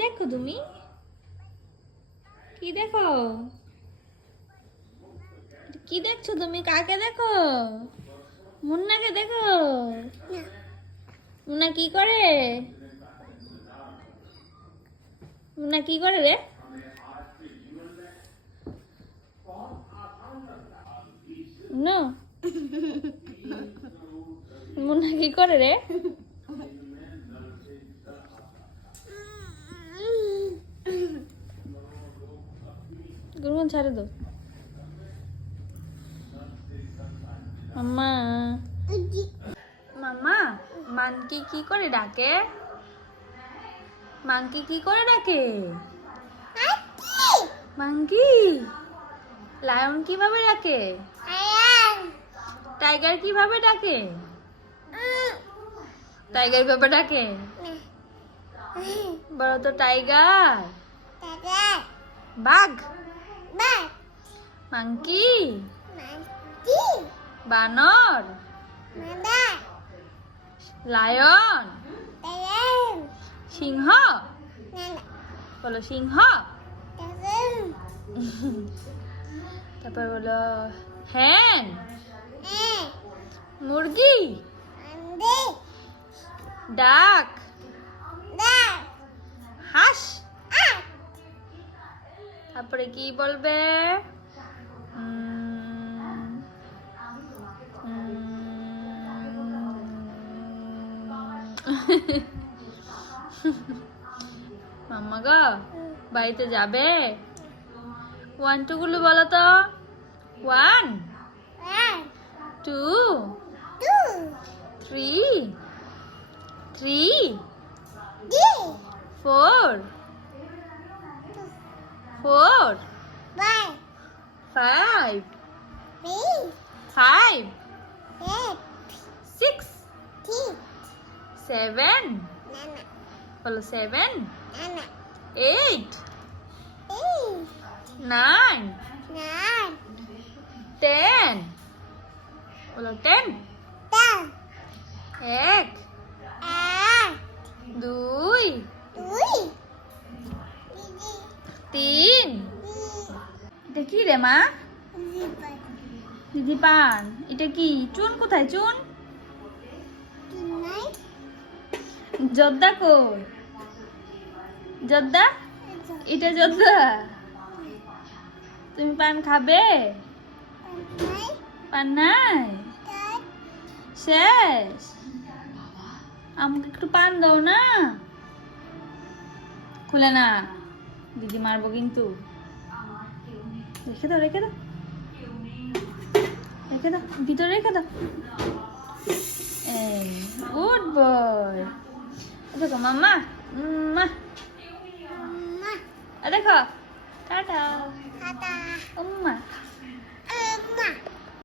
দেখো তুমি? কি দেখো? কি দেখছো তুমি? কাকে দেখো? মুন্নাকে দেখো? মুন্না কি করে? মুন্না কি করে রে? মুন্না মুন্না কি করে রে? গুরুমন ছাড়ে দাও। মাম্মা মাম্মা মানকি কি করে ডাকে? মাংকি কি করে ডাকে? মাংকি। লায়ন কিভাবে ডাকে? টাইগার কিভাবে ডাকে? টাইগার কিভাবে ডাকে? বলো তো টাইগার। বাঘ। মাংকি। বানর। লায়ন। সিংহ। বলো সিংহ। তারপর বলো হ্যান। মুরগি। ডাক। হাঁস। তারপরে কি বলবে? মাম্মা গো বাড়িতে যাবে? 1 2 গুলো বলো তো। 1 2 3 4 5 6 7 বলো 7 8 9 10 বলো 10 1 2 3 এটা কি রে মা? দিদি পান। এটা কি? চুন কোথায়? চুন জর্দা কই? জর্দা? এটা জর্দা? তুমি পান খাবে? পান নাই? শেষ? আমাকে একটু পান দাও না। খুলে না, দিদি মারবো কিন্তু। রেখে দাও রেখে দাও রেখে দাও, ভিতরে রেখে দাও। এই গুড বয়। দেখো মাম্মা মা দেখো টাটা। উম্মা